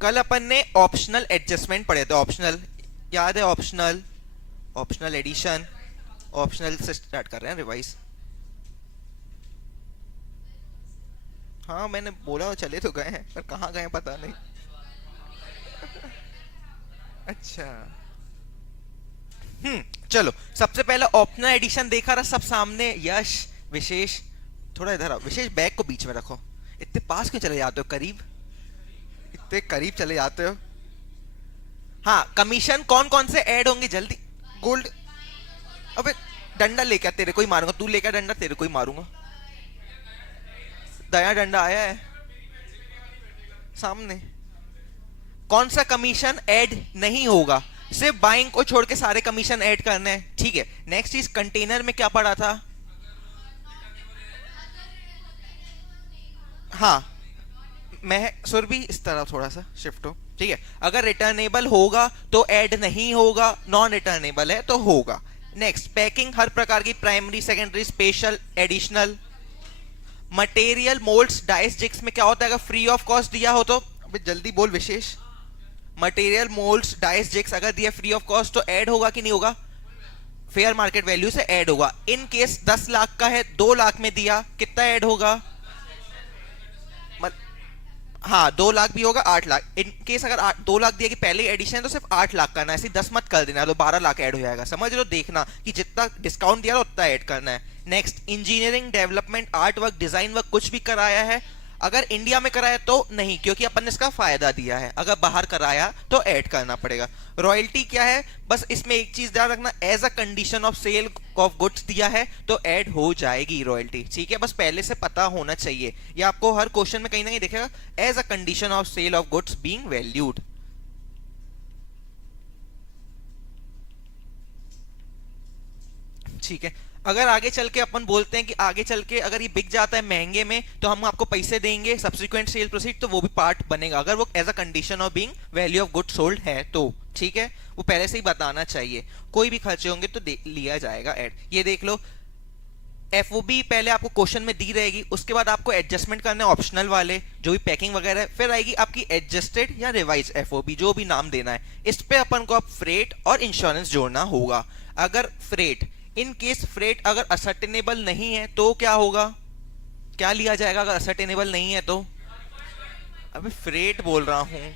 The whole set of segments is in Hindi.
कल अपन ने ऑप्शनल एडजस्टमेंट पढ़े थे, ऑप्शनल याद है? ऑप्शनल, ऑप्शनल एडिशन, ऑप्शनल से स्टार्ट कर रहे हैं रिवाइज। हाँ मैंने बोला चले तो गए हैं, पर कहाँ गए पता नहीं। अच्छा। चलो, सबसे पहले ऑप्शनल एडिशन देखा रहा सब सामने। यश, विशेष, थोड़ा इधर आओ। विशेष बैग को बीच में रखो। इतने पास क्यों चले जाते हो, करीब, इतने करीब चले जाते हो। हाँ, कमीशन कौन कौन से ऐड होंगे जल्दी। गोल्ड, अबे डंडा लेके आ, तेरे को ही मारूंगा। तू लेके आ डंडा, तेरे को ही मारूंगा। दया डंडा आया है सामने। कौन सा कमीशन ऐड नहीं होगा? सिर्फ बाइंग को छोड़ के सारे कमीशन ऐड करने हैं, ठीक है। नेक्स्ट चीज, कंटेनर में क्या पड़ा था? हाँ, मैं सुर भी इस तरह थोड़ा सा शिफ्ट हो, ठीक है। अगर रिटर्नेबल होगा तो ऐड नहीं होगा, नॉन रिटर्नेबल है तो होगा। नेक्स्ट, पैकिंग हर प्रकार की, primary, secondary, special, additional. Material, moulds, dice, jigs में क्या होता है अगर फ्री ऑफ कॉस्ट दिया हो तो? अबे जल्दी बोल विशेष। मटेरियल, मोल्ड्स, डाइस, जिग्स अगर दिया फ्री ऑफ कॉस्ट तो ऐड होगा कि नहीं होगा? फेयर मार्केट वैल्यू से ऐड होगा। इन केस 10 लाख का है, 2 लाख में दिया, कितना ऐड होगा? हाँ, 2 लाख भी होगा, 8 लाख। इन केस अगर 2 लाख दिया कि पहले एडिशन है तो सिर्फ 8 लाख करना है, ऐसे 10 मत कर देना, तो 12 लाख ऐड हो जाएगा। समझ लो, देखना कि जितना डिस्काउंट दिया उतना ऐड करना है। Next, engineering, development, art work, design work कुछ भी कराया है, अगर इंडिया में कराया तो नहीं, क्योंकि अपन ने इसका फायदा दिया है। अगर बाहर कराया तो ऐड करना पड़ेगा। रॉयल्टी क्या है? बस इसमें एक चीज ध्यान रखना, as a condition of sale of goods दिया है तो ऐड हो जाएगी रॉयल्टी, ठीक है। बस पहले से पता होना चाहिए, ये आपको हर क्वेश्चन में कहीं ना कहीं दिखेगा, as a condition of sale of goods being valued. ठीक है। अगर आगे चल के अपन बोलते हैं कि आगे चल के अगर ये बिक जाता है महंगे में तो हम आपको पैसे देंगे, सब्सिक्वेंट सेल प्रोसीड, तो वो भी पार्ट बनेगा अगर वो as a condition of being value of good sold है तो, ठीक है। वो पहले से ही बताना चाहिए, कोई भी खर्चे होंगे तो लिया जाएगा ऐड। ये देख लो, एफओबी पहले आपको क्वेश्चन में दी रहेगी, उसके बाद आपको एडजस्टमेंट करना है ऑप्शनल वाले जो भी पैकिंग वगैरह है, फिर आएगी आपकी एडजस्टेड या रिवाइज एफओबी, जो भी नाम देना है। इस पे अपन को अब फ्रेट और इंश्योरेंस जोड़ना होगा। अगर फ्रेट, इन केस फ्रेट अगर असर्टेनेबल नहीं है तो क्या होगा? क्या लिया जाएगा अगर असर्टेनेबल नहीं है तो? अभी फ्रेट बोल रहा हूं।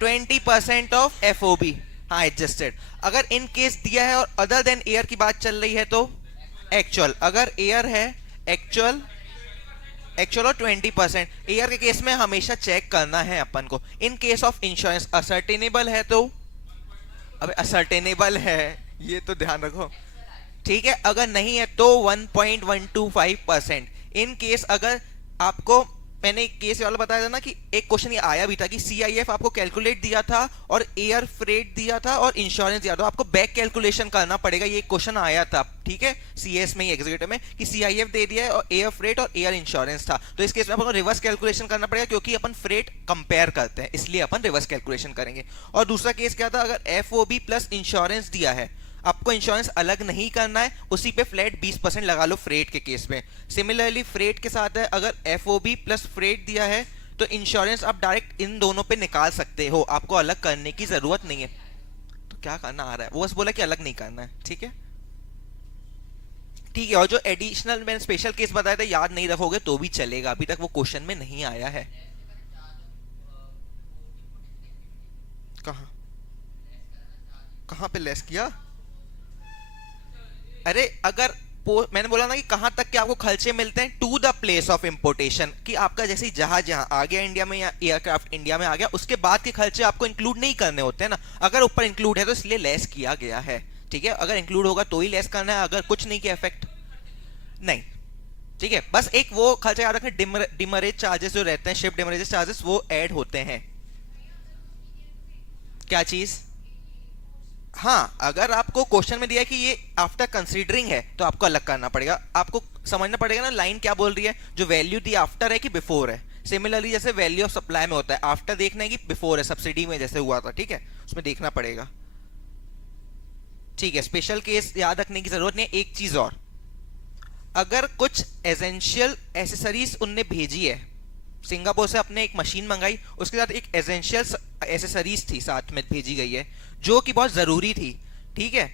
20% ऑफ एफओबी, हाँ एडजस्टेड। अगर इन केस दिया है और अदर देन एयर की बात चल रही है तो एक्चुअल। अगर एयर है, एक्चुअल, एक्चुअल और 20%। एयर के केस में हमेशा चेक करना है अपन को। In case of insurance ascertainable है तो, अब असर्टेनेबल है ये तो ध्यान रखो, ठीक है। अगर नहीं है तो 1.125%। इन केस अगर आपको, मैंने एक केस वाला बताया था ना कि एक क्वेश्चन ये आया भी था कि सीआईएफ आपको कैलकुलेट दिया था और एयर फ्रेट दिया था और इंश्योरेंस दिया था, आपको बैक कैलकुलेशन करना पड़ेगा। ये क्वेश्चन आया था, ठीक है, सीएस में ही एग्जीक्यूटिव में, कि सीआईएफ दे दिया है और एयर फ्रेट और एयर इंश्योरेंस था, तो इस केस में अपन को रिवर्स कैलकुलेशन करना पड़ेगा, क्योंकि अपन फ्रेट कंपेयर करते हैं इसलिए अपन रिवर्स कैलकुलेशन करेंगे। और दूसरा केस क्या था, अगर एफओबी प्लस इंश्योरेंस दिया है, आपको इंश्योरेंस अलग नहीं करना है, उसी पे फ्लैट 20% लगा लो फ्रेट के केस में। सिमिलरली फ्रेट के साथ है, अगर एफओबी प्लस फ्रेट दिया है तो इंश्योरेंस आप डायरेक्ट इन दोनों पे निकाल सकते हो, आपको अलग करने की जरूरत नहीं है। तो क्या करना आ रहा है, वो बस बोला कि अलग नहीं करना है, ठीक है। ठीक है, और जो एडिशनल मैंने स्पेशल केस बताया था याद नहीं रखोगे तो भी चलेगा, अभी तक वो क्वेश्चन में नहीं आया है। कहाँ, कहाँ पे लेस किया? अरे अगर मैंने बोला ना कि कहां तक के आपको खर्चे मिलते हैं, to the place of importation, कि आपका जैसे जहाज यहाँ आ गया इंडिया में या एयरक्राफ्ट इंडिया में आ गया, उसके बाद के खर्चे आपको इंक्लूड नहीं करने होते हैं ना। अगर ऊपर इंक्लूड है तो इसलिए लेस किया गया है, ठीक है। अगर इंक्लूड होगा तो ही लेस करना है, अगर कुछ नहीं किया इफेक्ट नहीं, ठीक है। बस एक वो खर्चा याद रखना, डिमरेज चार्जेस जो रहते हैं, शिप डिमरेज चार्जेस, वो ऐड होते हैं। क्या चीज? हाँ, अगर आपको क्वेश्चन में दिया है कि ये आफ्टर कंसीडरिंग है तो आपको अलग करना पड़ेगा, आपको समझना पड़ेगा ना लाइन क्या बोल रही है, जो वैल्यू दी आफ्टर है कि बिफोर है। सिमिलरली जैसे वैल्यू ऑफ सप्लाई में होता है, आफ्टर देखना है कि बिफोर है, सब्सिडी में जैसे हुआ था, ठीक है, उसमें देखना पड़ेगा, ठीक है। स्पेशल केस याद रखने की जरूरत नहीं है। एक चीज और, अगर कुछ एसेंशियल एसेसरीज उनने भेजी है, सिंगापुर से अपने एक मशीन मंगाई, उसके साथ एक एसेंशियल एसेसरीज थी साथ में भेजी गई है, जो कि बहुत ज़रूरी थी। ठीक है,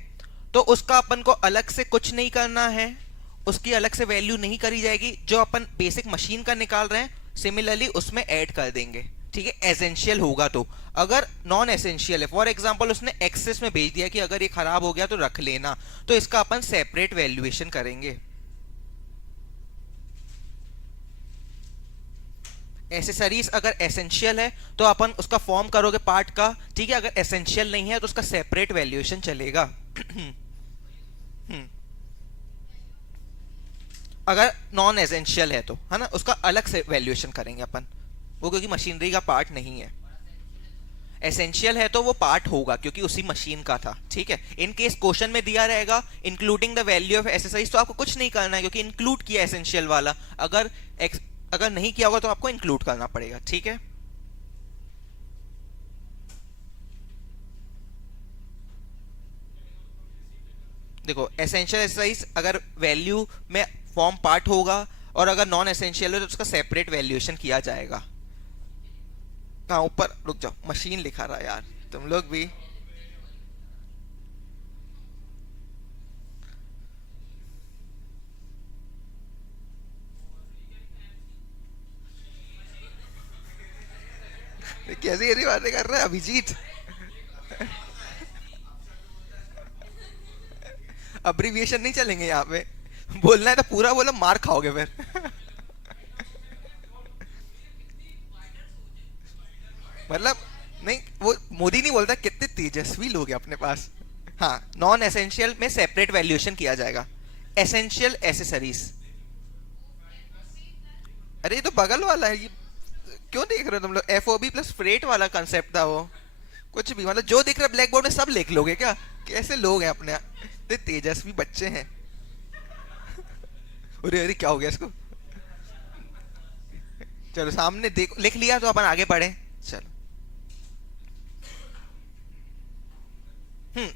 तो उसका अपन को अलग से कुछ नहीं करना है, उसकी अलग से वैल्यू नहीं करी जाएगी, जो अपन बेसिक मशीन का निकाल रहे हैं सिमिलरली उसमें ऐड कर देंगे। ठीक है, एसेंशियल होगा तो। अगर नॉन एसेंशियल है, फॉर एग्जांपल उसने एक्सेस में भेज दिया कि अगर ये खराब हो गया तो रख लेना, तो इसका अपन सेपरेट वैल्यूएशन करेंगे। एसेसरीज अगर एसेंशियल है तो अपन उसका फॉर्म करोगे पार्ट का। ठीक है, अगर एसेंशियल नहीं है तो उसका सेपरेट वैल्यूएशन चलेगा। अगर नॉन एसेंशियल है तो, है ना, उसका अलग से वैल्यूएशन करेंगे अपन, वो क्योंकि मशीनरी का पार्ट नहीं है। एसेंशियल है तो वो पार्ट होगा क्योंकि उसी मशीन का था। ठीक है, इन केस क्वेश्चन में दिया रहेगा including the value of accessories, तो आपको कुछ नहीं करना है क्योंकि इंक्लूड किया एसेंशियल वाला। अगर नहीं किया होगा तो आपको इंक्लूड करना पड़ेगा। ठीक है, देखो एसेंशियल एक्सरसाइज अगर वैल्यू में फॉर्म पार्ट होगा, और अगर नॉन एसेंशियल है तो उसका सेपरेट वैल्यूएशन किया जाएगा। कहाँ ऊपर, रुक जाओ, मशीन लिखा रहा यार तुम लोग भी। कैसी कैसी बातें कर रहा है अभिजीत। अब्रीविएशन नहीं चलेंगे यहाँ पे, बोलना है तो पूरा बोलो, मार खाओगे फिर। मतलब नहीं, वो मोदी नहीं बोलता कितने तेजस्वी लोग हैं अपने पास। हाँ, नॉन एसेंशियल में सेपरेट वैल्यूएशन किया जाएगा। एसेंशियल एसेसरीज, अरे ये तो बगल वाला है, ये क्यों देख रहे हो तुम लोग? एफओबी प्लस फ्रेट वाला कंसेप्ट था वो। कुछ भी मतलब जो दिख रहा है ब्लैक बोर्ड में सब लिख लोगे क्या? कैसे लोग हैं अपने, इतने तेजस्वी बच्चे हैं। अरे अरे क्या हो गया इसको? चलो सामने देखो, लिख लिया तो अपन आगे बढ़े। चलो,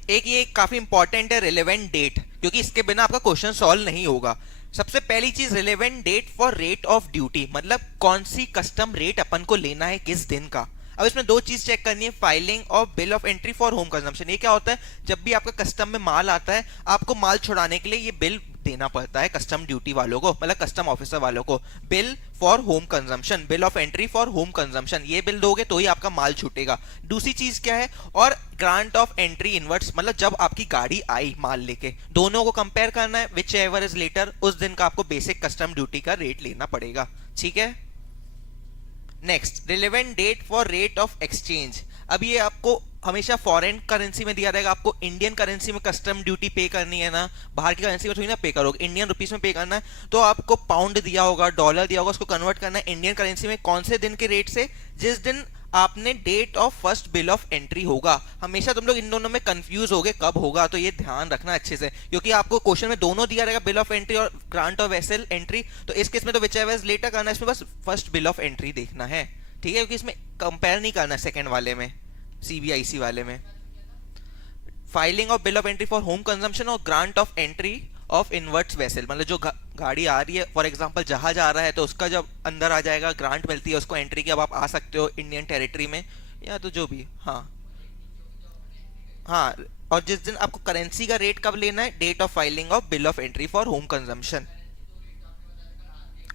एक ये काफी इंपॉर्टेंट है, रिलेवेंट डेट, क्योंकि इसके बिना आपका क्वेश्चन सॉल्व नहीं होगा। सबसे पहली चीज, relevant date for rate of duty, मतलब कौन सी कस्टम रेट अपन को लेना है किस दिन का। अब इसमें दो चीज चेक करनी है, फाइलिंग और bill of entry for home consumption. ये क्या होता है, जब भी आपका कस्टम में माल आता है, आपको माल छुड़ाने के लिए ये बिल देना पड़ता है कस्टम ड्यूटी वालों को, मतलब कस्टम ऑफिसर वालों को। Bill for home consumption, bill of entry for home consumption, ये बिल दोगे तो ही आपका माल छूटेगा। दूसरी चीज क्या है, और ग्रांट ऑफ एंट्री इनवर्ट्स, मतलब जब आपकी गाड़ी आई माल लेके, दोनों को कंपेयर करना है, विच एवर इज लेटर, उस दिन का आपको बेसिक कस्टम ड्यूटी का रेट लेना पड़ेगा। ठीक है, next, relevant date for rate of exchange. अब ये आपको हमेशा फॉरेन करेंसी में दिया रहेगा, आपको इंडियन करेंसी में कस्टम ड्यूटी पे करनी है ना, बाहर की करेंसी में थोड़ी ना पे करोगे, इंडियन रुपीस में पे करना है। तो आपको पाउंड दिया होगा, डॉलर दिया होगा, उसको कन्वर्ट करना है इंडियन करेंसी में, कौन से दिन के रेट से, जिस दिन आपने date of first bill of entry होगा। हमेशा तुम लोग इन दोनों में कंफ्यूज होगे कब होगा, तो ये ध्यान रखना अच्छे से, क्योंकि आपको क्वेश्चन में दोनों दिया रहेगा, बिल ऑफ एंट्री और ग्रांट ऑफ वेसल एंट्री। तो इस केस में तो विच एवर लेटर करना है, इसमें बस फर्स्ट बिल ऑफ एंट्री देखना है। ठीक है, क्योंकि इसमें कंपेयर नहीं करना सेकंड वाले में, सीबीआईसी वाले में। Filing of bill of entry for home consumption और grant of entry of inwards vessel, मतलब जो गाड़ी आ रही है, फॉर एग्जांपल जहाज आ रहा है, तो उसका जब अंदर आ जाएगा, ग्रांट मिलती है उसको एंट्री की, अब आप आ सकते हो इंडियन टेरिटरी में, या तो जो भी। हाँ हाँ, और जिस दिन आपको करेंसी का रेट कब लेना है, date of filing of bill of entry for home consumption.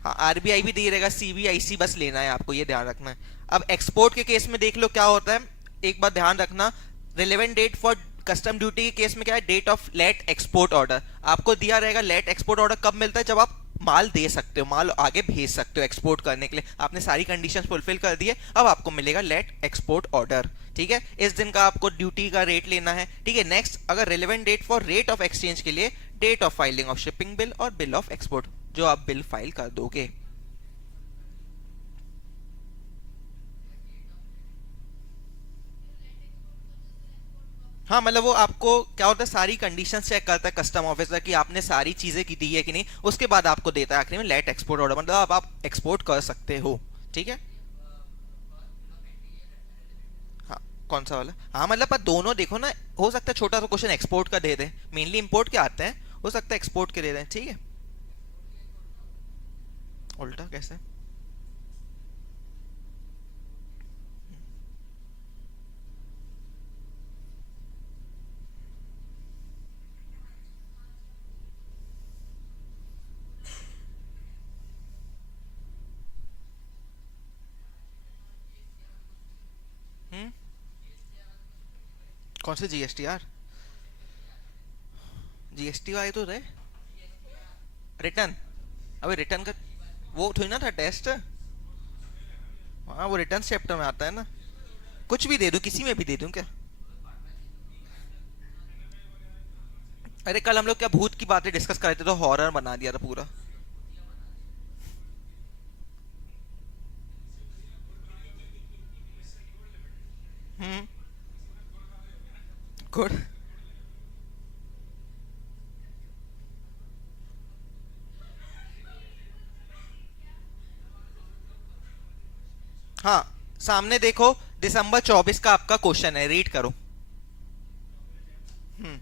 हाँ, आरबीआई भी दे रहेगा, सीबीआईसी बस लेना है आपको, ये ध्यान रखना है। अब एक्सपोर्ट के केस में देख लो क्या होता है, एक बात ध्यान रखना, relevant date for custom duty के केस में क्या है, date of let export order. आपको दिया रहेगा लेट एक्सपोर्ट ऑर्डर कब मिलता है, जब आप माल दे सकते हो, माल आगे भेज सकते हो एक्सपोर्ट करने के लिए, आपने सारी कंडीशंस फुलफिल कर दिए, अब आपको मिलेगा लेट एक्सपोर्ट ऑर्डर। ठीक है, इस दिन का आपको ड्यूटी का रेट लेना है। ठीक है, नेक्स्ट, अगर relevant date for rate of exchange के लिए, date of filing of shipping bill और बिल ऑफ एक्सपोर्ट, जो आप बिल फाइल कर दोगे। हाँ, मतलब वो आपको क्या होता है, सारी कंडीशंस चेक करता है कस्टम ऑफिसर कि आपने सारी चीजें की दी है कि नहीं, उसके बाद आपको देता है आखिरी में लेट एक्सपोर्ट ऑर्डर, मतलब अब आप एक्सपोर्ट कर सकते हो। ठीक है, हाँ, कौन सा वाला? हाँ, मतलब पर दोनों देखो ना, हो सकता है छोटा सा क्वेश्चन एक्सपोर्ट का दे दे, मेनली इंपोर्ट के आते हैं, हो सकता है एक्सपोर्ट के दे दें। ठीक है, उल्टा कैसे? कौन से जीएसटी यार? जीएसटी आए तो रहे रिटर्न। अबे रिटर्न का वो थोड़ी ना था टेस्ट। हाँ वो रिटर्न चैप्टर में आता है ना। कुछ भी दे दूं, किसी में भी दे दूं क्या? अरे कल हम लोग क्या भूत की बातें डिस्कस कर रहे थे तो हॉरर बना दिया था पूरा। हम्म। गुड। हाँ सामने देखो, दिसंबर 24 का आपका क्वेश्चन है, रीड करो। हम्म।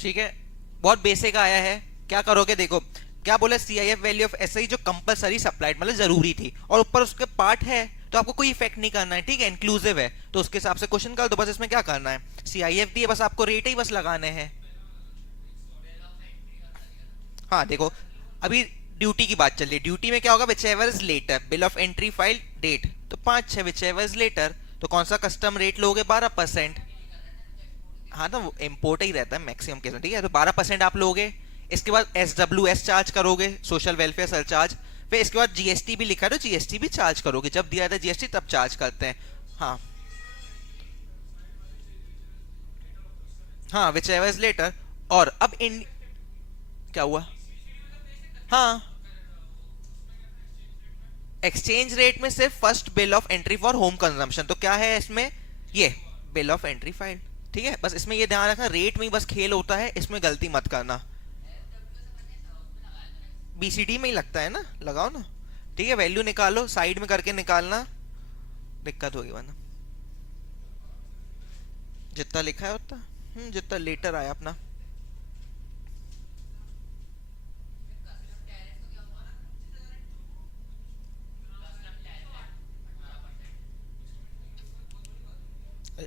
ठीक है, बहुत बेसिक आया है। क्या करोगे देखो, क्या बोला, सीआईएफ वैल्यू ऑफ एसआई जो कंपलसरी सप्लाइड मतलब जरूरी थी, और ऊपर उसके पार्ट है, तो आपको कोई इफेक्ट नहीं करना है, ठीक है, इंक्लूसिव है, तो उसके हिसाब से क्वेश्चन कर दो बस। इसमें क्या करना है, सीआईएफ दिए, बस आपको रेट ही बस लगाने हैं। हाँ देखो, अभी ड्यूटी की बात चल रही है, ड्यूटी में क्या होगा, whichever is later bill of entry file date, तो 5/6 विच एवर इज लेटर, तो कौन सा कस्टम रेट लोगे, 12%। हाँ तो इम्पोर्ट ही रहता है मैक्सिमम केस में, ठीक है, तो 12% आप लोगे। इसके बाद SWS चार्ज करोगे, सोशल वेलफेयर सरचार्ज। फिर इसके बाद जीएसटी भी लिखा है, तो जीएसटी भी चार्ज करोगे, जब दिया था जीएसटी तब चार्ज करते हैं। हाँ हाँ, विच एवर इज लेटर। और अब इन क्या हुआ? हाँ, एक्सचेंज रेट में सिर्फ first bill of entry for home consumption, तो क्या है इसमें, ये बिल ऑफ एंट्री फाइल, ठीक है, बस इसमें ये ध्यान रखना, रेट में ही बस खेल होता है, इसमें गलती मत करना। बीसीडी में ही लगता है ना, लगाओ ना। ठीक है, वैल्यू निकालो, साइड में करके निकालना, दिक्कत होगी वरना। जितना लिखा है उतना, जितना लेटर आया अपना।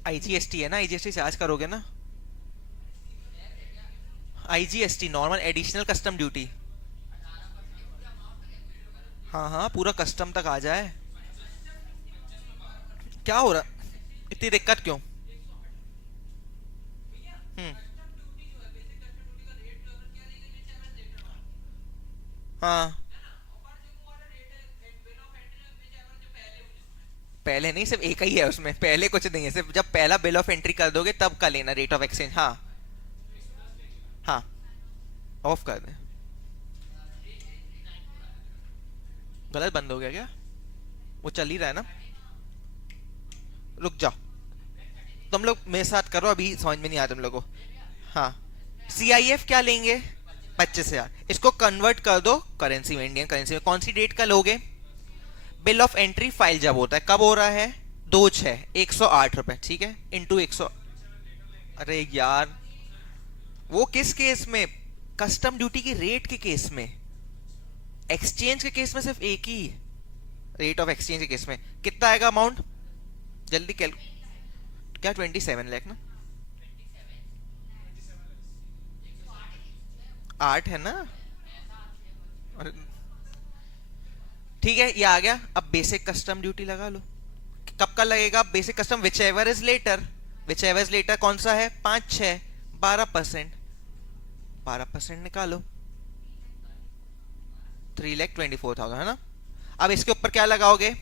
आईजीएसटी है ना, आईजीएसटी चार्ज करोगे ना। IGST normal additional custom duty. हाँ हाँ, पूरा कस्टम तक आ जाए। क्या हो रहा, इतनी दिक्कत क्यों? हम्म। हाँ, पहले नहीं, सिर्फ एक ही है उसमें, पहले कुछ नहीं है, सिर्फ जब पहला बिल ऑफ एंट्री कर दोगे तब का लेना रेट ऑफ एक्सचेंज। हाँ हाँ, ऑफ कर दे। गलत बंद हो गया क्या? वो चल ही रहा है ना। रुक जाओ, तुम लोग मेरे साथ करो, अभी समझ में नहीं आया तुम लोगों को। हाँ, सीआईएफ क्या लेंगे, 25,000, इसको कन्वर्ट कर दो करेंसी में, इंडियन करेंसी में, कौन सी डेट का लोगे, बिल ऑफ एंट्री फाइल जब होता है, कब हो रहा है, 2/6, 108 रुपए, ठीक है, इंटू 100। अरे यार, वो किस केस में, कस्टम ड्यूटी की रेट के केस में, एक्सचेंज के केस में सिर्फ एक ही, रेट ऑफ एक्सचेंज के केस में कितना आएगा अमाउंट, जल्दी कैल, क्या 27 लाख ना, 8 है ना। अरे, ठीक है, ये आ गया, अब बेसिक कस्टम ड्यूटी लगा लो। कब का लगेगा basic custom, whichever is later, whichever is later कौन सा है, 5/6, 12%, 12% निकालो, 3,24,000 है ना। अब इसके ऊपर क्या लगाओगे,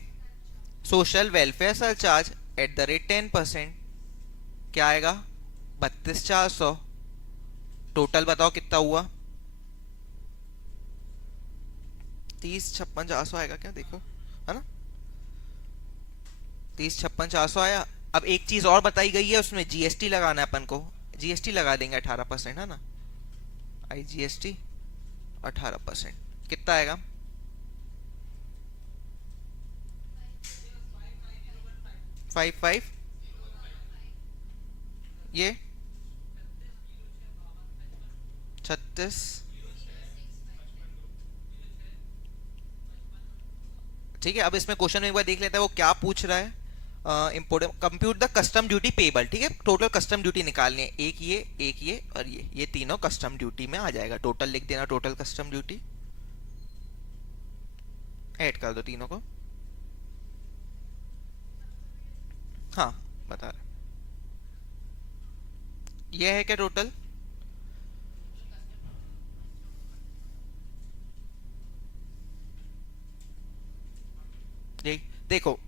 social welfare surcharge at the rate 10%, क्या आएगा? 32,400। टोटल बताओ कितना हुआ? 30,56,400 आएगा क्या? देखो, है ना, 30,56,400 आया। अब एक चीज और बताई गई है, उसमें जीएसटी लगाना है अपन को। जीएसटी लगा देंगे 18%, है ना, IGST 18%। कितना आएगा? 55, ये 36। ठीक है, अब इसमें क्वेश्चन में एक बार देख लेते हैं वो क्या पूछ रहा है। Important, compute the custom duty payable. ठीक है, टोटल कस्टम ड्यूटी निकालनी है, एक ये और ये तीनों कस्टम ड्यूटी में आ जाएगा। टोटल लिख देना, टोटल कस्टम ड्यूटी, ऐड कर दो तीनों को। हाँ, बता रहा, ये है क्या टोटल? यही देखो,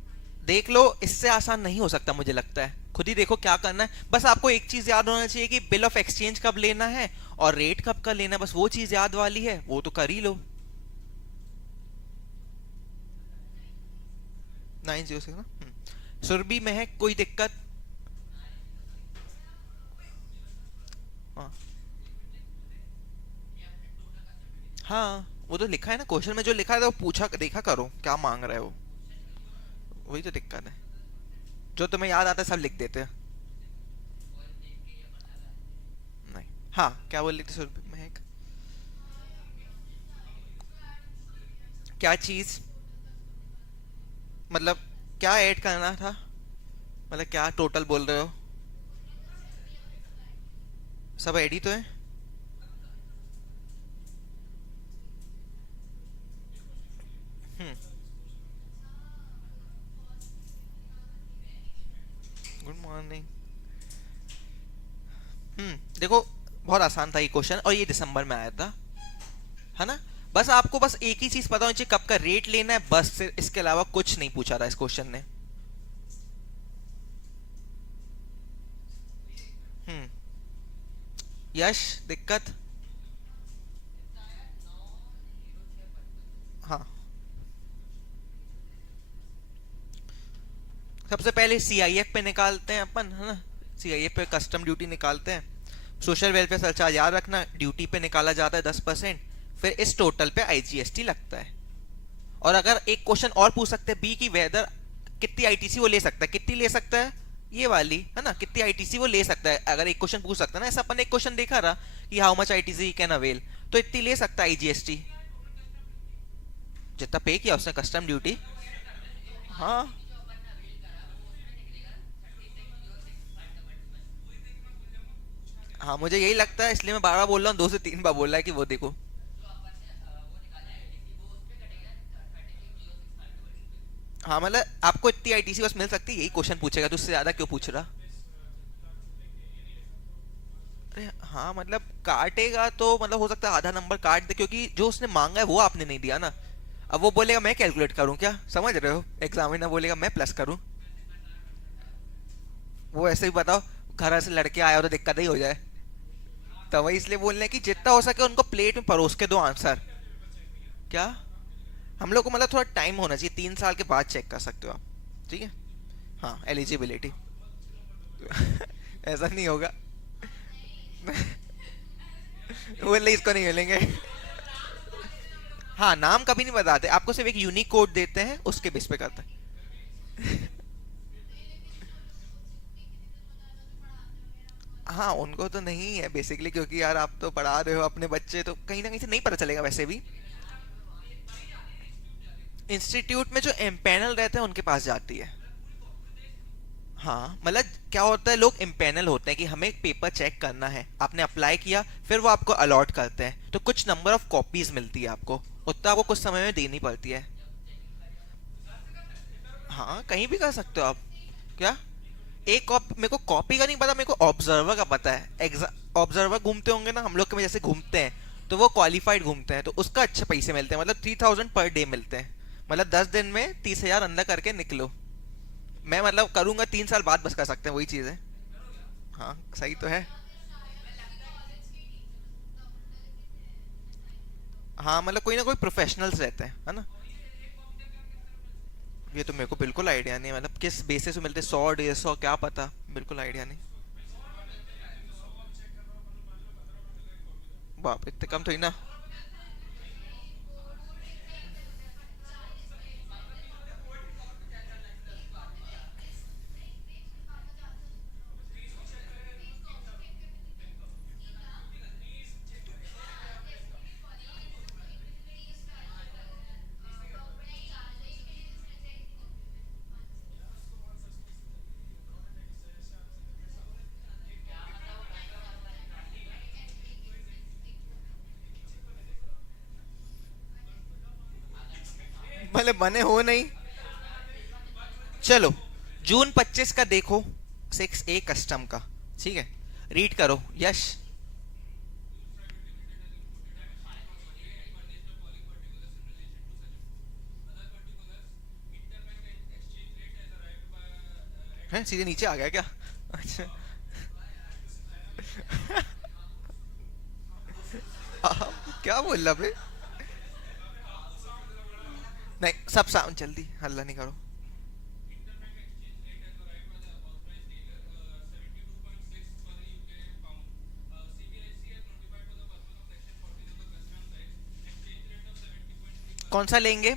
देख लो, इससे आसान नहीं हो सकता मुझे लगता है। खुद ही देखो क्या करना है। बस आपको एक चीज याद होना चाहिए कि बिल ऑफ एक्सचेंज कब लेना है और रेट कब का लेना है, बस वो चीज याद वाली है, वो तो कर ही लो। 906 ना। सुरभि में है कोई दिक्कत? हाँ, हाँ, वो तो लिखा है ना क्वेश्चन में, जो लिखा है वो पूछा देखा करो क्या मांग रहे हो। वही तो दिक्कत है, जो तुम्हें याद आता है सब लिख देते हैं। नहीं, हाँ, क्या बोल रही थी सुरभि महक? क्या चीज? मतलब क्या ऐड करना था? मतलब क्या टोटल बोल रहे हो? सब ऐड ही तो है। हम्म। Good morning. देखो, बहुत आसान था ये क्वेश्चन और ये दिसंबर में आया था, है ना। बस आपको बस एक ही चीज पता होनी चाहिए, कब का रेट लेना है, बस इसके अलावा कुछ नहीं पूछा था इस क्वेश्चन ने। हम्म। यश, दिक्कत? हाँ, सबसे पहले सीआईएफ पे निकालते हैं अपन, है ना। सीआईएफ पे कस्टम ड्यूटी निकालते हैं। सोशल वेलफेयर सरचार्ज याद रखना, ड्यूटी पे निकाला जाता है 10%। फिर इस टोटल पे आईजीएसटी लगता है। और अगर एक क्वेश्चन और पूछ सकते हैं बी की, वेदर कितनी आईटीसी वो ले सकता है, कितनी ले सकता है, ये वाली, है ना, कितनी आईटीसी वो ले सकता है। अगर एक क्वेश्चन पूछ सकता है ना, ऐसा अपन एक क्वेश्चन देखा रहा कि how much ITC can avail, तो इतनी ले सकता है आईजीएसटी, जितना पे किया उसने कस्टम ड्यूटी। हाँ, हाँ, मुझे यही लगता है, इसलिए मैं बार बार बोल रहा हूँ, 2 से 3 बार बोल रहा है कि वो देखो। हाँ, मतलब आपको इतनी आईटीसी बस मिल सकती है, यही क्वेश्चन पूछेगा, तो उससे ज्यादा क्यों पूछ रहा? अरे हाँ, मतलब काटेगा तो मतलब हो सकता है आधा नंबर काट दे, क्योंकि जो उसने मांगा है वो आपने नहीं दिया ना। अब वो बोलेगा मैं कैलकुलेट करूं क्या, समझ रहे हो, एग्जामिनर बोलेगा मैं प्लस करूं। वो ऐसे ही बताओ, घर से लड़के आया हो तो दिक्कत ही हो जाए। तो वही इसलिए बोल रहे हैं कि जितना हो सके उनको प्लेट में परोस के दो आंसर। क्या? हम लोग को मतलब थोड़ा टाइम होना चाहिए, 3 साल के बाद चेक कर सकते हो आप। ठीक है, हाँ, एलिजिबिलिटी। ऐसा नहीं होगा। बोले इसको नहीं मिलेंगे। हाँ, नाम कभी नहीं बताते आपको, सिर्फ एक यूनिक कोड देते हैं, उसके बेस पे करते हैं। हाँ, उनको तो नहीं है बेसिकली, क्योंकि यार आप तो पढ़ा रहे हो अपने बच्चे, तो कहीं ना कहीं से नहीं पता चलेगा वैसे भी। इंस्टीट्यूट में जो एम्पैनल रहते हैं उनके पास जाती है। हाँ, मतलब क्या होता है, लोग इम्पैनल होते हैं कि हमें एक पेपर चेक करना है, आपने अप्लाई किया, फिर वो आपको अलॉट करते हैं, तो कुछ नंबर ऑफ कॉपीज मिलती है आपको, उतना आपको कुछ समय में देनी पड़ती है। हाँ, कहीं भी कर सकते हो आप। क्या? एक कॉपी मेरे को, कॉपी का नहीं पता, मेरे को ऑब्जर्वर का पता है। ऑब्जर्वर घूमते होंगे ना हम लोग के में, जैसे घूमते हैं, तो वो क्वालिफाइड घूमते हैं, तो उसका अच्छे पैसे मिलते हैं, मतलब 3000 पर डे मिलते हैं। मतलब 10 दिन में 30,000 अंदर करके निकलो। मैं मतलब करूंगा 3 साल बाद बस कर सकते हैं, वही चीज़ है। हाँ सही तो है। हाँ मतलब कोई ना कोई प्रोफेशनल्स रहते हैं, है ना। ये तो मेरे को बिल्कुल आइडिया नहीं है, मतलब किस बेसिस पे मिलते, 100 150, क्या पता, बिल्कुल आइडिया नहीं। बाप रे, इतने कम थोड़ी ना। मतलब बने हो नहीं। चलो, जून 25 का देखो, 6A कस्टम का, ठीक है, रीड करो यश। है सीधे नीचे आ गया क्या? अच्छा। क्या बोल रहा बे? नहीं, सब साउंड, जल्दी हल्ला नहीं करो। कौन सा लेंगे?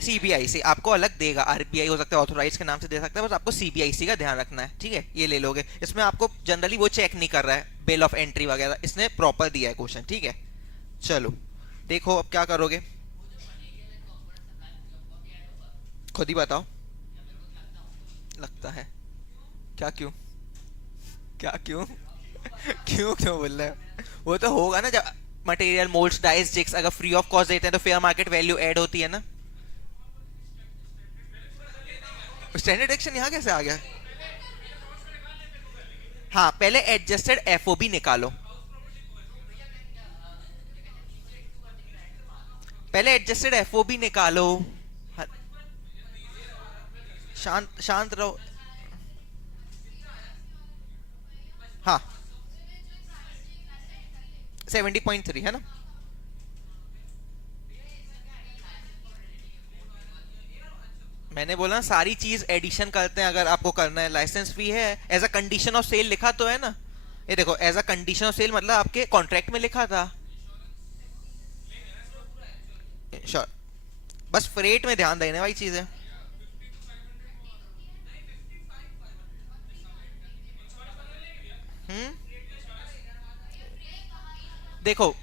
सीबीआईसी आपको अलग देगा, आरबीआई हो सकता है ऑथोराइज के नाम से दे सकता है, बस आपको सीबीआईसी का ध्यान रखना है, ठीक है, ये ले लोगे। इसमें आपको जनरली वो चेक नहीं कर रहा है बिल ऑफ एंट्री वगैरह, इसने प्रॉपर दिया है क्वेश्चन, ठीक है। चलो, देखो अब क्या करोगे, खुद ही बताओ। लगता है? क्या क्यों? क्या क्यों? क्यों क्यों बोल रहे हो? वो तो होगा ना, जब मटेरियल मोल्ड्स डाइस जिग्स अगर फ्री ऑफ कॉस्ट देते हैं तो फेयर मार्केट वैल्यू ऐड होती है ना। स्टैंडर्ड एक्शन यहाँ कैसे आ गया? हाँ, पहले एडजस्टेड एफओबी निकालो। पहले एडजस्टेड एफओबी निकालो। हाँ, शांत शांत रहो। हाँ, 70.3 है ना। मैंने बोला ना, सारी चीज एडिशन करते हैं, अगर आपको करना है, लाइसेंस फी है, as a condition of sale लिखा तो है ना। ये देखो, as a condition of sale मतलब आपके कॉन्ट्रैक्ट में लिखा था। श्योर, बस फ्रेट में ध्यान देने वाली चीज है। हम्म। देखो,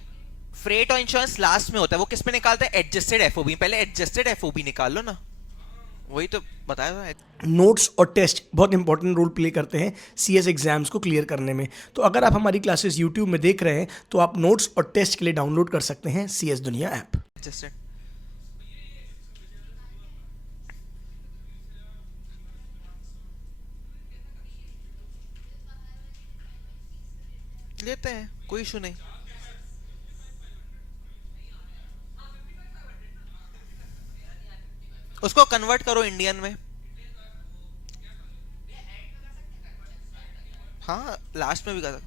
फ्रेट और इंश्योरेंस लास्ट में होता है, वो किस पे निकालते हैं? एडजस्टेड एफओबी, पहले एडजस्टेड एफओबी निकाल लो ना। वही तो बताया था। नोट्स और टेस्ट बहुत इंपॉर्टेंट रोल प्ले करते हैं सीएस एग्जाम्स को क्लियर करने में। तो अगर आप हमारी क्लासेस यूट्यूब में देख रहे हैं तो आप नोट्स और टेस्ट के लिए डाउनलोड कर सकते हैं सीएस दुनिया ऐप। एडजस्टेड लेते हैं, कोई इशू नहीं। उसको कन्वर्ट करो इंडियन में। हाँ, लास्ट में भी कर सकते।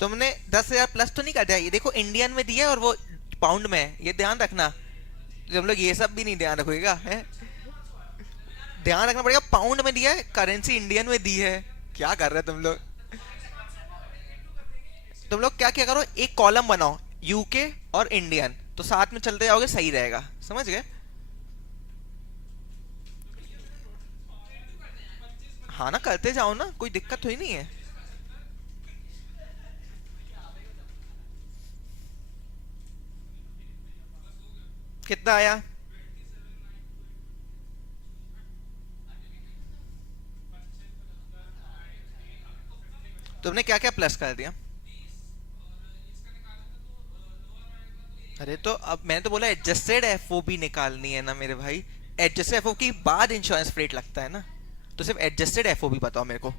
तुमने 10,000 प्लस तो नहीं कर दिया, ये देखो इंडियन में दिया है और वो पाउंड में है, ये ध्यान रखना। तुम लोग ये सब भी नहीं ध्यान रखोगे है? ध्यान रखना पड़ेगा, पाउंड में दिया है, करेंसी इंडियन में दी है। क्या कर रहे हो तुम लोग? तुम लोग क्या क्या करो, एक कॉलम बनाओ, यूके और इंडियन, तो साथ में चलते जाओगे, सही रहेगा, समझ गए? हाँ ना, करते जाओ ना, कोई दिक्कत तो ही नहीं है। कितना आया? तुमने क्या क्या प्लस कर दिया? अरे तो अब मैंने तो बोला एडजस्टेड एफओबी निकालनी है ना मेरे भाई। एडजस्टेड एफओ के बाद इंश्योरेंस रेट लगता है ना, तो सिर्फ एडजस्टेड एफओबी बताओ मेरे को।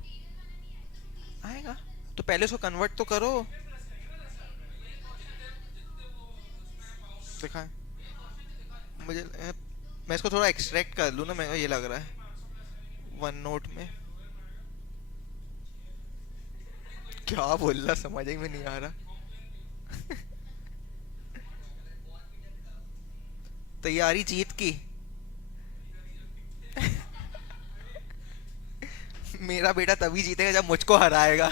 आएगा, तो पहले उसको कन्वर्ट तो करो। दिखाएं मुझे, मैं इसको थोड़ा एक्सट्रैक्ट कर लूँ ना, मेरे को ये लग रहा है। वन नोट में क्या बोल रहा, समझ ही में नहीं आ रहा। तैयारी जीत की। मेरा बेटा तभी जीतेगा जब मुझको हराएगा।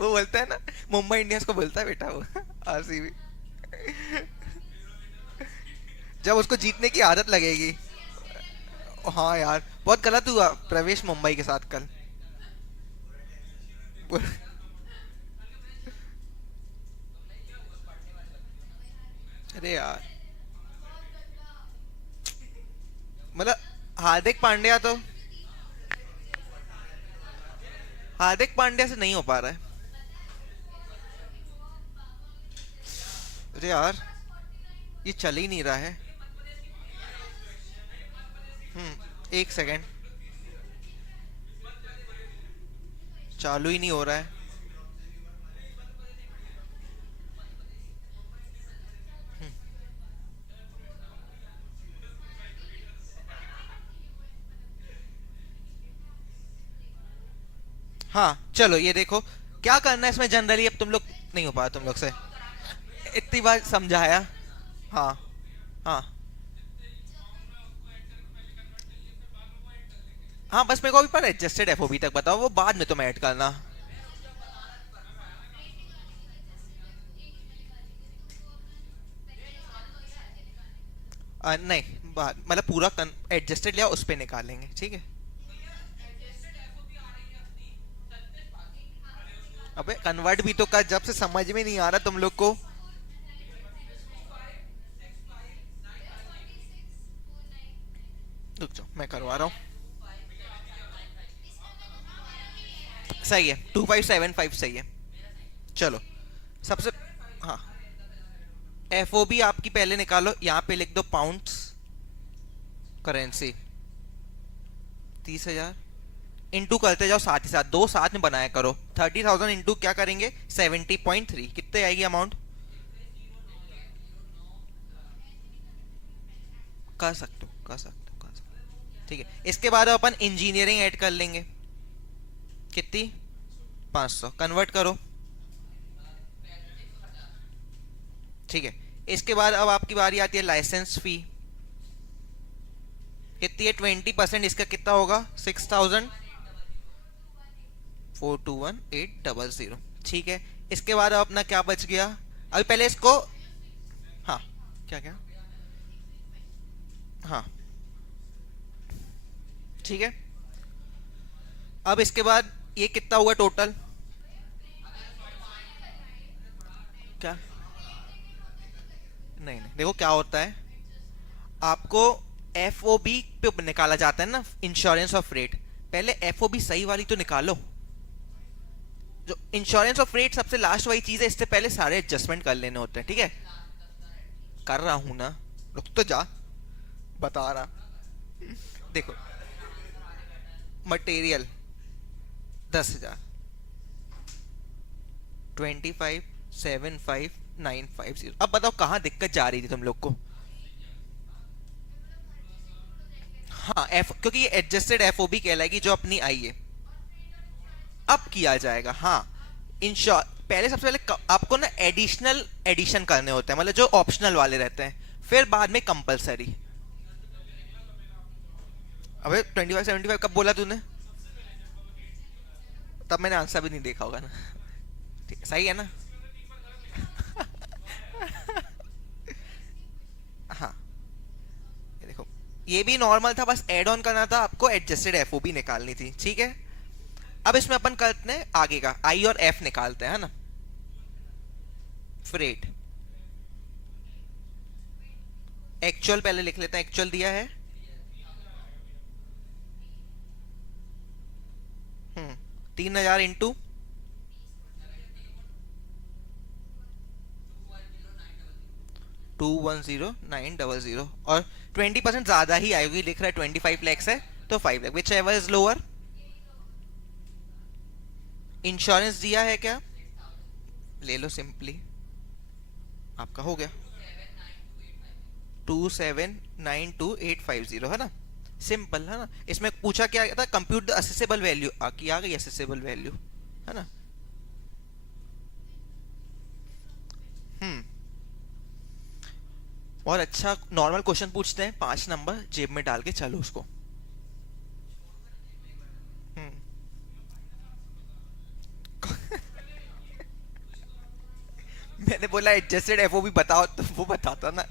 वो बोलता है ना, मुंबई इंडियंस को बोलता है बेटा वो, आरसीबी, जब उसको जीतने की आदत लगेगी। हाँ यार, बहुत गलत हुआ प्रवेश मुंबई के साथ कल। अरे यार, मतलब हार्दिक पांड्या तो, हार्दिक पांड्या से नहीं हो पा रहा है। अरे यार, ये चल ही नहीं रहा है। एक सेकंड, चालू ही नहीं हो रहा है। हाँ चलो, ये देखो क्या करना है इसमें जनरली। अब तुम लोग नहीं हो पाया तुम लोग से, इतनी बार समझाया। हाँ हाँ हाँ, बस मेरे को अभी पर एडजस्टेड एफओबी तक बताओ, वो बाद में तुम ऐड करना। नहीं, बाद मतलब पूरा एडजस्टेड लिया उस पे निकालेंगे, ठीक है। अबे कन्वर्ट भी तो कर, जब से समझ में नहीं आ रहा तुम लोग को। रुक जाओ, मैं करवा रहा हूँ। सही है, 2575 सही है। चलो सबसे, हाँ, एफ ओ बी आपकी पहले निकालो, यहाँ पे लिख दो पाउंड्स करेंसी 30,000, इंटू करते जाओ साथ ही साथ, दो साथ में बनाया करो। 30,000 इंटू क्या करेंगे 70.3, कितने आएगी अमाउंट? कर सकते हो, कर सकते हो, कर सकते हो। ठीक है, इसके बाद अपन इंजीनियरिंग ऐड कर लेंगे। कितनी? 500 कन्वर्ट करो। ठीक है, इसके बाद अब आपकी बारी आती है लाइसेंस फी। कितनी है? 20%, इसका कितना होगा? 6,000, 421,800। ठीक है, इसके बाद अब अपना क्या बच गया? अभी पहले इसको, हाँ, क्या क्या, हाँ, ठीक है। अब इसके बाद ये कितना हुआ टोटल? क्या? नहीं नहीं, देखो क्या होता है, आपको एफ ओ बी पे निकाला जाता है ना, इंश्योरेंस ऑफ रेट। पहले एफ ओ बी सही वाली तो निकालो। जो इंश्योरेंस ऑफ रेट सबसे लास्ट वाली चीज है, इससे पहले सारे एडजस्टमेंट कर लेने होते हैं, ठीक है। कर रहा हूं ना, रुक तो जा, बता रहा। देखो, मटेरियल 10,000, 25,7,5,950। अब बताओ कहाँ दिक्कत जा रही थी तुम लोग को? हाँ, एफ, क्योंकि ये एडजस्टेड एफ ओ बी कहलाएगी जो अपनी आई है। अब किया जाएगा, हाँ। इंश्योर पहले, सबसे पहले आपको ना एडिशनल एडिशन करने होते हैं, मतलब जो ऑप्शनल वाले रहते हैं, फिर बाद में कंपलसरी। अबे 25,75 कब बोला तूने? तब मैंने आंसर भी नहीं देखा होगा ना। ठीक, सही है ना? हाँ, ये देखो, ये भी नॉर्मल था, बस एड ऑन करना था आपको, एडजस्टेड एफओबी निकालनी थी, ठीक है। अब इसमें अपन करते हैं आगे का, आई और एफ निकालते हैं, है ना। फ्रेट, एक्चुअल पहले लिख लेते हैं, एक्चुअल दिया है 3,000 इंटू 210,900, और 20% ज्यादा ही आएगी, लिख रहा है 25 लैक्स है तो 5 lakh, which ever is lower. Insurance दिया है क्या? ले लो सिंपली, आपका हो गया 2792850, है ना। सिंपल है ना। इसमें पूछा क्या था, कंप्यूट द असेसेबल वैल्यू, की आ गई असेसेबल वैल्यू, है ना। हम्म। और अच्छा नॉर्मल क्वेश्चन पूछते हैं, 5 नंबर जेब में डाल के चलो उसको। हम्म। मैंने बोला एडजस्टेड एफओबी बताओ तो वो बताता ना।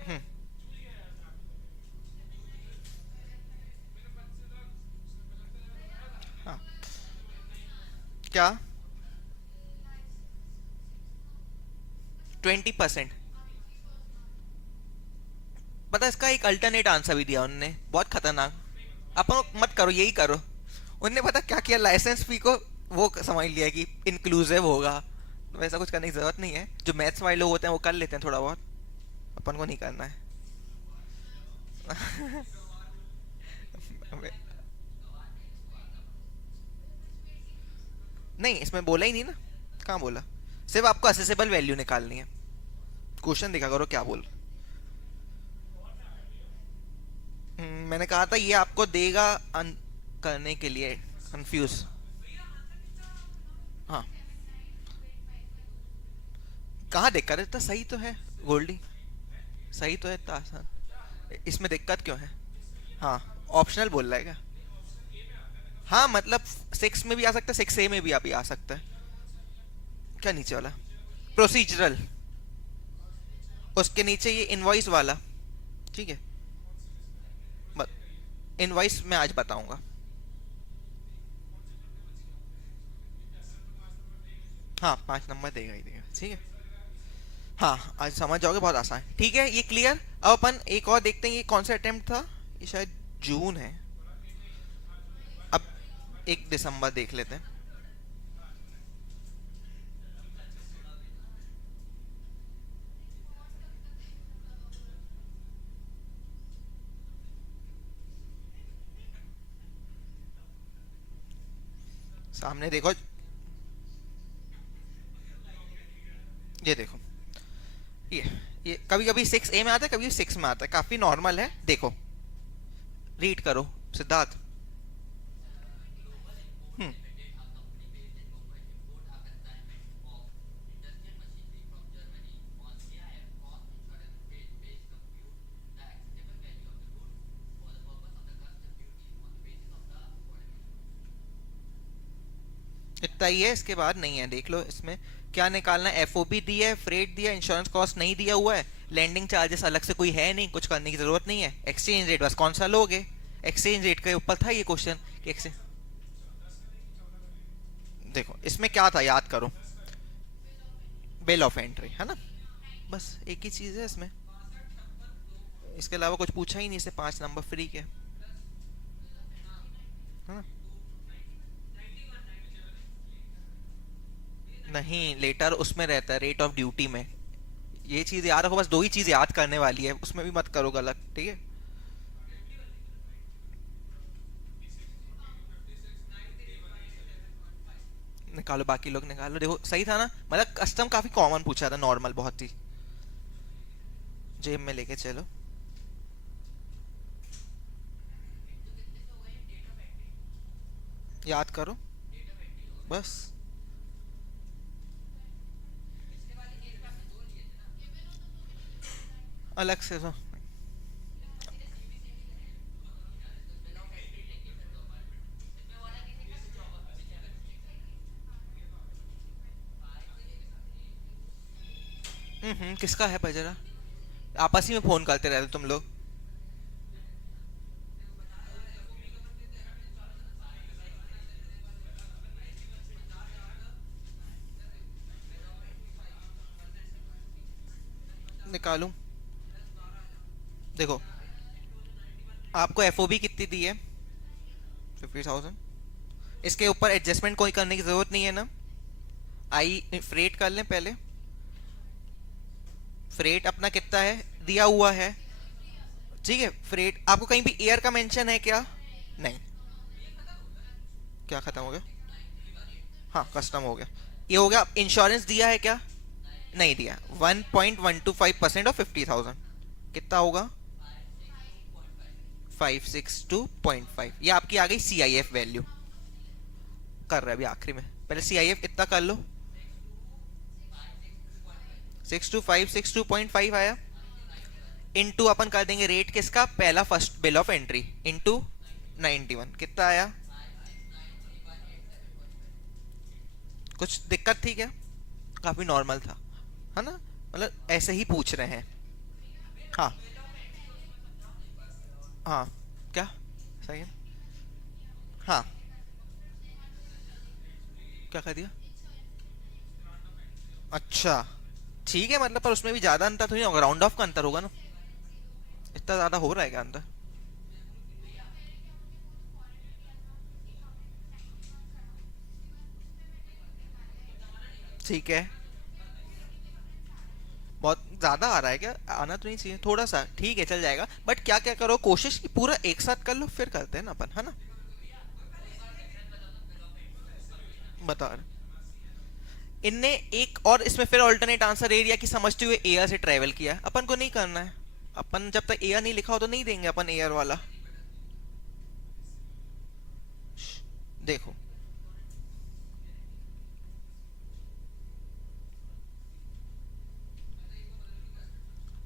हम्म। हाँ। क्या? 20%? पता है, इसका एक अल्टरनेट आंसर भी दिया उनने, बहुत खतरनाक। अपन मत करो, यही करो। उनने पता क्या किया, लाइसेंस फी को वो समझ लिया कि इंक्लूसिव होगा। तो वैसा कुछ करने की जरूरत नहीं है, जो मैथ्स वाले लोग होते हैं वो कर लेते हैं थोड़ा बहुत, अपन को नहीं करना है। नहीं, इसमें बोला ही नहीं ना। कहाँ बोला? सिर्फ आपको असेसेबल वैल्यू निकालनी है। क्वेश्चन देखा करो क्या बोल। मैंने कहा था ये आपको देगा करने के लिए कंफ्यूज। हाँ। कहाँ दिक्कत है, इतना सही तो है गोल्डी, सही तो है, इतना आसान। इसमें दिक्कत क्यों है? हाँ। ऑप्शनल बोल रहा है क्या? हाँ मतलब 6 में भी आ सकता है, 6A में भी अभी आ सकता है। क्या नीचे वाला? प्रोसीजरल। उसके नीचे ये इनवॉइस वाला। ठीक है। इनवॉइस मैं आज बताऊंगा। हाँ, 5 नंबर देगा ही देगा, ठीक है। हाँ, आज समझ जाओगे, बहुत आसान है। ठीक है, ये क्लियर। अब अपन एक और देखते हैं, ये कौन सा अटेम्प्ट था, ये शायद जून है। अब 1 दिसंबर देख लेते हैं। सामने देखो, ये देखो, ये ये कभी कभी 6A में आता है, कभी 6 में आता है, काफी नॉर्मल है। देखो, रीड करो सिद्धार्थ। हम्म। इतना ही है, इसके बाद नहीं है। देख लो इसमें क्या निकालना है। एफओबी दिया है, फ्रेट दिया, इंश्योरेंस कॉस्ट नहीं दिया हुआ है, लैंडिंग चार्जेस अलग से कोई है नहीं, कुछ करने की जरूरत नहीं है। एक्सचेंज रेट बस कौन सा लोगे, एक्सचेंज रेट के ऊपर था ये क्वेश्चन कि एक्सचेंज। देखो इसमें क्या था, याद करो। बिल ऑफ एंट्री है ना, बस एक ही चीज है इसमें। इसके अलावा कुछ पूछा ही नहीं, इसे 5 नंबर फ्री के, है ना। नहीं, लेटर उसमें रहता है, रेट ऑफ ड्यूटी में। ये चीज याद रखो, बस 2 ही चीज याद करने वाली है, उसमें भी मत करो गलत, ठीक है। निकालो, बाकी लोग निकालो। देखो सही था ना, मतलब कस्टम काफी कॉमन पूछा था, नॉर्मल बहुत ही। जेब में लेके चलो। याद करो बस। अलग से तो किसका है बजरा? आपस ही में फोन करते रहते तुम लोग। निकालूं? देखो, आपको एफओबी कितनी दी है? 50,000। इसके ऊपर एडजस्टमेंट कोई करने की जरूरत नहीं है ना। आई फ्रेट कर लें पहले। फ्रेट अपना कितना है, दिया हुआ है, ठीक है। फ्रेट आपको कहीं भी एयर का मेंशन है क्या? नहीं। क्या खत्म हो गया? हाँ, कस्टम हो गया। ये हो गया। इंश्योरेंस दिया है क्या? नहीं दिया, 1.125% ऑफ 50,000 कितना होगा, 562.5। ये आपकी आ गई CIF वैल्यू। कर रहा है अभी आखिरी में, पहले CIF इतना कर लो, 62562.5 आया, इनटू अपन कर देंगे रेट किसका, पहला first bill of entry into 91, कितना आया, कुछ दिक्कत थी क्या, काफी नॉर्मल था, है ना, मतलब ऐसे ही पूछ रहे हैं। हाँ हाँ, क्या सही है, हाँ क्या कर दिया, अच्छा ठीक है, मतलब पर उसमें भी ज्यादा अंतर तो नहीं होगा, राउंड ऑफ का अंतर होगा ना, इतना ज्यादा हो रहा है क्या अंतर, ठीक है, बहुत ज्यादा आ रहा है क्या, आना तो नहीं चाहिए थोड़ा सा, ठीक है चल जाएगा, बट क्या क्या करो, कोशिश की पूरा एक साथ कर लो फिर करते हैं ना अपन, है ना, बता रहे इनने एक और इसमें फिर ऑल्टरनेट आंसर एरिया की समझते हुए एयर से ट्रेवल किया, अपन को नहीं करना है, अपन जब तक एयर नहीं लिखा हो तो नहीं देंगे अपन एयर वाला, देखो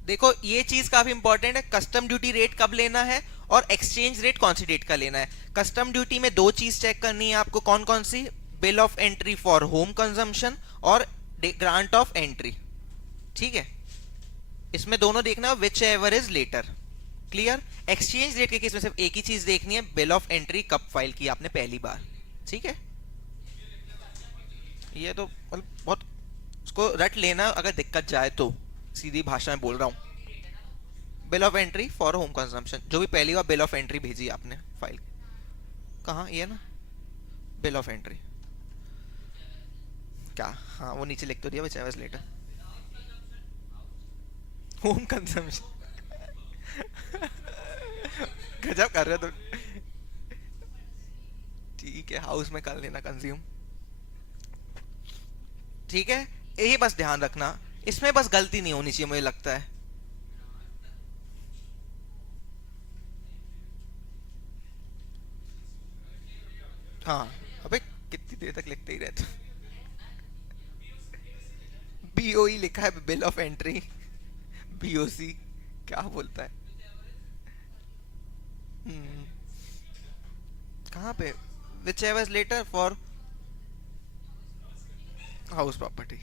देखो ये चीज काफी इंपॉर्टेंट है, कस्टम ड्यूटी रेट कब लेना है और एक्सचेंज रेट कौन सी डेट का लेना है। कस्टम ड्यूटी में दो चीज चेक करनी है आपको, कौन कौन सी, bill of entry for home consumption और ग्रांट ऑफ एंट्री, ठीक है, इसमें दोनों देखना है, whichever is later, clear. Exchange rate के केस में सिर्फ एक ही चीज देखनी है, बिल ऑफ एंट्री कब फाइल की आपने पहली बार, ठीक है, ये तो मतलब बहुत उसको रट लेना अगर दिक्कत जाए तो, सीधी भाषा में बोल रहा हूँ, bill of entry for home consumption, जो भी पहली बार बिल ऑफ एंट्री भेजी आपने फाइल, कहाँ ये ना, बिल ऑफ एंट्री, क्या, हाँ वो नीचे लिख तो दिया, whichever is later, home consumption गजब कर रहे हो तो, ठीक है हाउस में कर लेना कंज्यूम, ठीक है, यही बस ध्यान रखना, इसमें बस गलती नहीं होनी चाहिए मुझे लगता है, हाँ अबे कितनी देर तक लिखते ही रहते, BOE लिखा है, बिल ऑफ एंट्री, BOC क्या बोलता है, हम्म, कहाँ पे, whichever later for house property,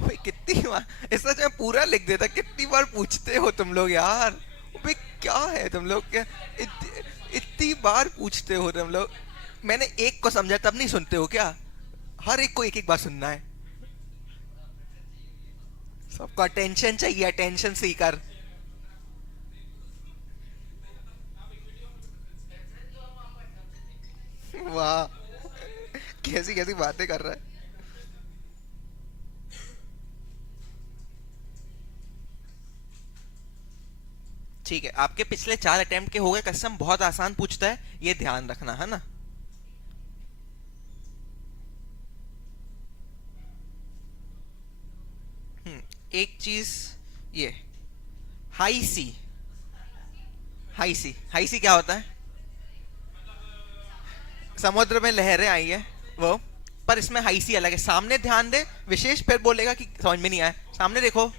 भाई कितनी बार, इससे अच्छा मैं पूरा लिख देता, कितनी बार पूछते हो तुम लोग यार, भाई क्या है तुम लोग, क्या इतनी बार पूछते हो तुम लोग, मैंने एक को समझा तब नहीं सुनते हो क्या, हर एक को एक एक बार सुनना है, सबको अटेंशन चाहिए, अटेंशन सीकर, वाह कैसी कैसी बातें कर रहा है, ठीक है, आपके पिछले 4 अटेम्प्ट के हो गए, कस्टम बहुत आसान पूछता है, ये ध्यान रखना है ना, एक चीज ये, हाई सी, हाई सी क्या होता है, समुद्र में लहरें आई है वो, पर इसमें हाई सी अलग है, सामने ध्यान दे विशेष, फिर बोलेगा कि समझ में नहीं आया, सामने देखो,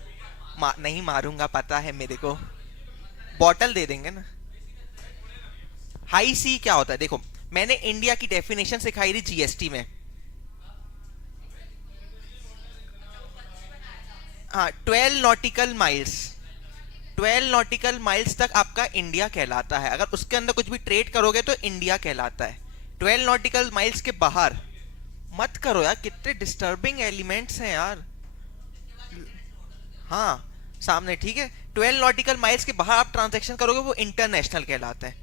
नहीं मारूंगा पता है मेरे को, बॉटल दे देंगे ना, हाई सी क्या होता है, देखो मैंने इंडिया की डेफिनेशन सिखाई थी GST में, हाँ 12 नॉटिकल माइल्स, 12 नॉटिकल माइल्स तक आपका इंडिया कहलाता है, अगर उसके अंदर कुछ भी ट्रेड करोगे तो इंडिया कहलाता है, 12 नॉटिकल माइल्स के बाहर मत करो यार, कितने डिस्टर्बिंग एलिमेंट्स हैं यार, हाँ सामने, ठीक है, 12 नॉटिकल माइल्स के बाहर आप ट्रांजैक्शन करोगे वो इंटरनेशनल कहलाता है,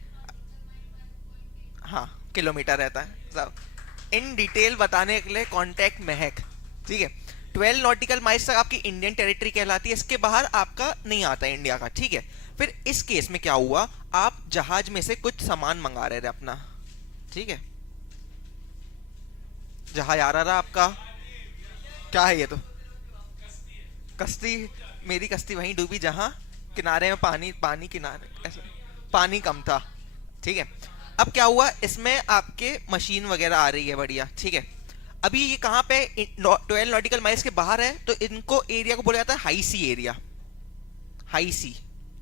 हाँ किलोमीटर रहता है सब, इन डिटेल बताने के लिए कांटेक्ट महक, ठीक है, 12 नॉटिकल माइल्स तक आपकी इंडियन टेरिटरी कहलाती है, इसके बाहर आपका नहीं आता इंडिया का, ठीक है, फिर इस केस में क्या हुआ, आप जहाज में से कुछ सामान मंगा रहे थे अपना, ठीक है, जहाज आ रहा था आपका, क्या है ये तो, कश्ती, मेरी कश्ती वहीं डूबी जहां किनारे में पानी, पानी किनारे ऐसे पानी कम था। ठीक है, अब क्या हुआ, इसमें आपके मशीन वगैरह आ रही है बढ़िया। ठीक है, अभी ये कहाँ पे 12 नॉटिकल माइल्स के बाहर है, तो इनको एरिया को बोला जाता है हाई सी एरिया, हाई सी।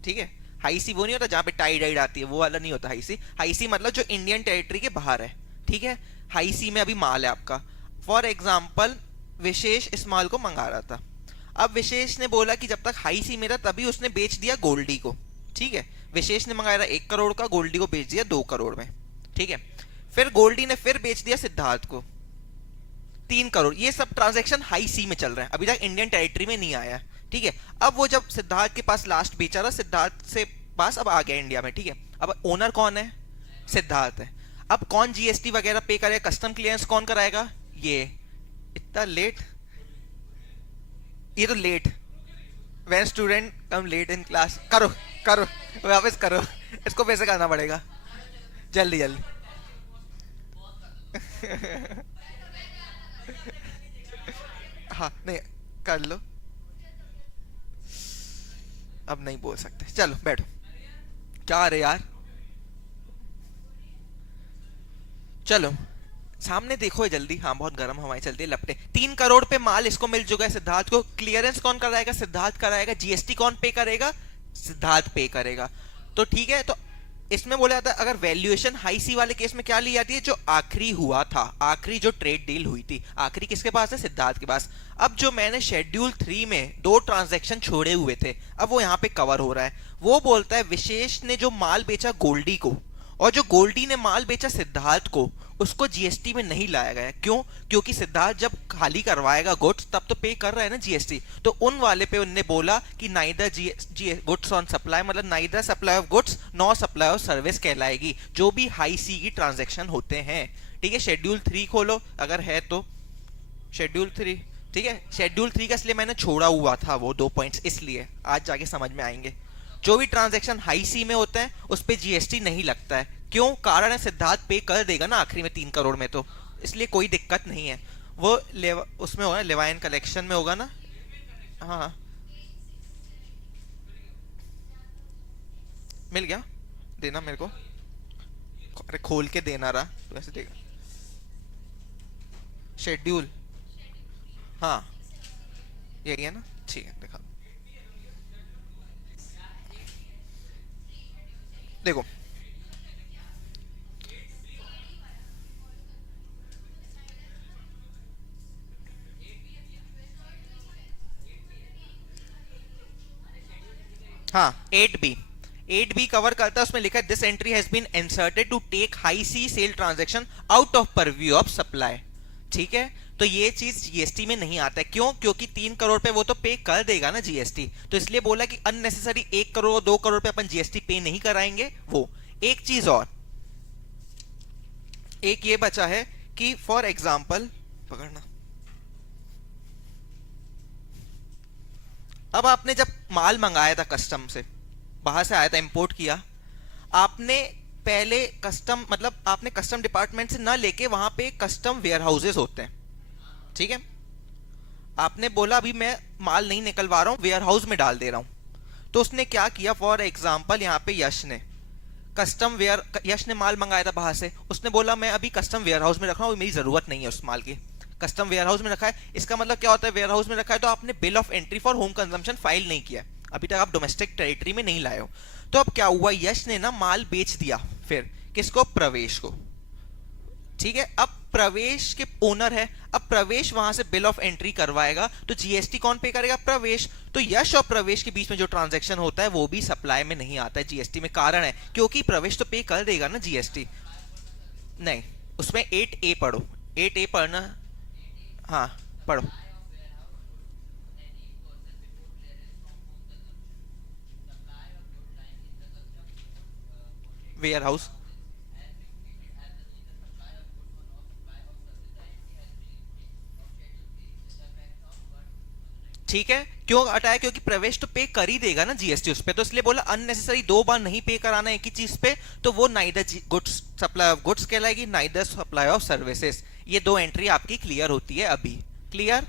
ठीक है, हाई सी वो नहीं होता जहाँ पे टाइड आइड आती है, वो वाला नहीं होता हाई सी। हाई सी मतलब जो इंडियन टेरिटरी के बाहर है। ठीक है, हाई सी में अभी माल है आपका। फॉर एग्जाम्पल विशेष इस माल को मंगा रहा था। अब विशेष ने बोला कि जब तक हाई सी में था तभी उसने बेच दिया गोल्डी को। ठीक है, विशेष ने मंगाया था 1 करोड़ का, गोल्डी को बेच दिया 2 करोड़ में। ठीक है, फिर गोल्डी ने फिर बेच दिया सिद्धार्थ को 3 करोड़। ये सब ट्रांजैक्शन हाई सी में चल रहे हैं, अभी तक इंडियन टेरिटरी में नहीं आया। ठीक है, अब वो जब सिद्धार्थ के पास लास्ट बेचा था, सिद्धार्थ से पास अब आ गया इंडिया में। ठीक है, अब ओनर कौन है, सिद्धार्थ है। अब कौन जीएसटी वगैरह पे करेगा, कस्टम क्लियरेंस कौन कराएगा, ये। इतना लेट, ये तो late, when student come late in class. करो करो वापस करो, इसको पैसे करना पड़ेगा जल्दी जल्दी। हाँ नहीं, कर लो, अब नहीं बोल सकते, चलो बैठो। क्या रहे यार, चलो सामने देखो है जल्दी। हाँ बहुत गर्म हवाएं चलती है, लपटे। 3 करोड़ पे माल इसको मिल चुका है सिद्धार्थ को। क्लियरेंस कौन कराएगा, सिद्धार्थ कराएगा। जीएसटी कौन पे करेगा, सिद्धार्थ पे करेगा। तो ठीक है, तो इसमें बोला जाता है अगर वैल्यूएशन हाई सी वाले केस में क्या ली जाती है, जो आखिरी हुआ था, आखिरी जो ट्रेड डील हुई थी, आखिरी किसके पास है, सिद्धार्थ के पास। अब जो मैंने शेड्यूल 3 में 2 ट्रांजैक्शन छोड़े हुए थे, अब वो यहाँ पे कवर हो रहा है। वो बोलता है विशेष ने जो माल बेचा गोल्डी को, और जो गोल्डी ने माल बेचा सिद्धार्थ को, उसको जीएसटी में नहीं लाया गया। क्यों, क्योंकि सिद्धार्थ जब खाली करवाएगा गुड्स तब तो पे कर रहा है ना जीएसटी। तो उन वाले पे उनने बोला कि नाइदर गुड्स ऑन सप्लाई, मतलब neither supply of goods nor supply of service कहलाएगी, जो भी हाई सी की ट्रांजैक्शन होते हैं। ठीक है, शेड्यूल 3 खोलो अगर है तो, शेड्यूल 3। ठीक है, शेड्यूल 3 का इसलिए मैंने छोड़ा हुआ था वो 2 पॉइंट्स, इसलिए आज जाके समझ में आएंगे। जो भी ट्रांजैक्शन हाई सी में होता है उस पे जीएसटी नहीं लगता है। क्यों, कारण है सिद्धार्थ पे कर देगा ना आखिरी में 3 करोड़ में, तो इसलिए कोई दिक्कत नहीं है। वो उसमें होगा, लेवाइन कलेक्शन में होगा ना। हाँ हाँ मिल गया, देना मेरे को। अरे खोल के देना रहा तो ऐसे देगा। शेड्यूल, हाँ यही है ना, ठीक है दिखा देखो। हाँ 8B, 8B कवर करता है, उसमें लिखा है this entry has been inserted to take high sea sale transaction out of purview of supply. ठीक है, तो ये चीज जीएसटी में नहीं आता है। क्यों, क्योंकि 3 करोड़ पे वो तो पे कर देगा ना जीएसटी, तो इसलिए बोला कि अननेसेसरी 1 करोड़ 2 करोड़ पे अपन जीएसटी पे नहीं कराएंगे। वो एक चीज और, एक ये बचा है कि फॉर एग्जाम्पल पकड़ना, अब आपने जब माल मंगाया था कस्टम से, बाहर से आया था, इंपोर्ट किया आपने, पहले कस्टम मतलब आपने कस्टम डिपार्टमेंट से ना लेके वहां पे कस्टम वेयर हाउसेस होते हैं। ठीक है, आपने बोला अभी मैं माल नहीं निकलवा रहा हूं, वेयर हाउस में डाल दे रहा हूं। तो उसने क्या किया, फॉर एग्जाम्पल यहाँ पे यश ने यश ने माल मंगाया था बाहर से, उसने बोला मैं अभी कस्टम वेयर हाउस में रख रहा हूं, मेरी जरूरत नहीं है उस माल की। कस्टम वेयर हाउस में रखा है, इसका मतलब क्या होता है, वेयर हाउस में रखा है तो आपने bill of entry for home consumption file नहीं किया, अभी तक आप डोमेस्टिक टेरिटरी में नहीं लाए हो। तो अब क्या हुआ, यश ने ना माल बेच दिया, फिर किसको, प्रवेश को। ठीक है, अब प्रवेश के ओनर है, अब प्रवेश वहां से बिल ऑफ एंट्री करवाएगा, तो जीएसटी कौन पे करेगा, प्रवेश। तो यश और प्रवेश के बीच में जो ट्रांजैक्शन होता है वो भी सप्लाई में नहीं आता है जीएसटी में। कारण है क्योंकि प्रवेश तो पे कर देगा ना जीएसटी। नहीं, उसमें 8A पढ़ो, 8A पढ़ना, हाँ पढ़ो। वेयर हाउस, ठीक है, क्यों हटाया, क्योंकि प्रवेश तो पे कर ही देगा ना जीएसटी उस पे, तो इसलिए बोला अननेसेसरी 2 बार नहीं पे कराना एक ही चीज पे, तो वो neither goods supply of goods कहलाएगी, नाइदर सप्लाई ऑफ सर्विसेज। ये 2 एंट्री आपकी क्लियर होती है अभी, क्लियर।